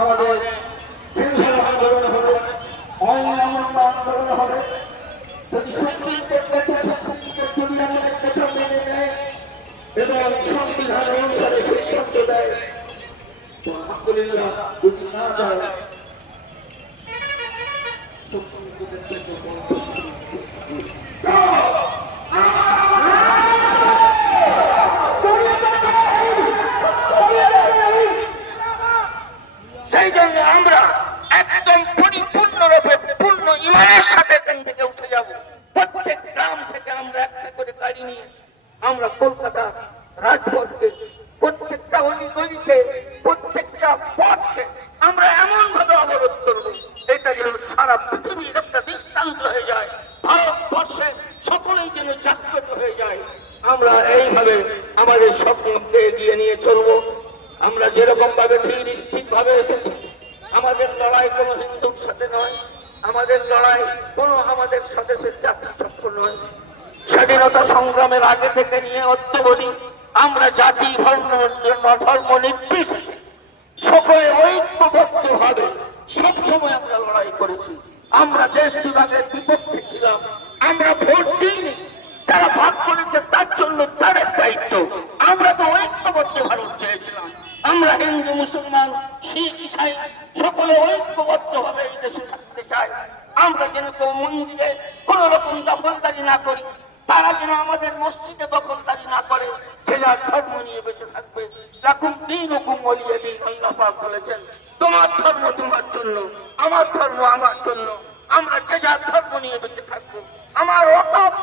আমাদের আন্দোলন হবে, আন্দোলন হবে। যদি এবং সংবিধান অনুসারে সিদ্ধান্ত দেয়, আলহামদুলিল্লাহ। যদি না দেয়, সেই জন্য আমরা একদম পরিপূর্ণরূপে পূর্ণ ইমানের সাথে এখান থেকে উঠে যাব। প্রত্যেক গ্রাম থেকে আমরা একটা করে গাড়ি নিয়ে আমরা কলকাতা রাজপথকে, প্রত্যেকটা অলিগলিতে, প্রত্যেকটা পথকে আমরা এমন ভাবে অবরোধ করবো, এটা যেন সারা পৃথিবীর একটা দৃষ্টান্ত হয়ে যায়, ভারতবর্ষে সকলেই যেন জাগ্রত হয়ে যায়। আমরা এইভাবে আমাদের স্বপ্নকে এগিয়ে নিয়ে চলবো। আমরা যেরকম ভাবে ঠিক ভাবে এসেছি, আমাদের লড়াই কোনো হিন্দুর সাথে নয়, আমাদের লড়াই কোনো আমাদের স্বদেশের জাতির চক্র নয়। স্বাধীনতা সংগ্রামের আগে থেকে নিয়ে অদ্যাবধি আমরা জাতি ধর্ম নির্বিশেষে সকলে ঐক্যবদ্ধ ভাবে সবসময় আমরা লড়াই করেছি। আমরা দেশ বিভাগের বিপক্ষে ছিলাম, আমরা ভোট দিইনি, যারা ভাগ করেছে তার জন্য তাদের দায়িত্ব। আমরা তো ঐক্যবদ্ধ ভারত চেয়েছিলাম। আমরা হিন্দু, মুসলমান, শিখ, ইসাই সকলে ঐক্যবদ্ধ ভাবে এই দেশে থাকতে চাই। আমরা যেন কেউ মন্দিরে কোন রকম দখলদারি না করি, তারা যেন আমাদের মসজিদে দখলদারি না করে, যে যার ধর্ম নিয়ে বেঁচে থাকবে। লাকুম দীনুকুম ওয়ালিয়া দীন, আল্লাহ পাক বলেছেন, তোমার ধর্ম তোমার জন্য, আমার ধর্ম আমার জন্য। আমরা যে যার ধর্ম নিয়ে বেঁচে থাকবো। আমার ওয়াকফ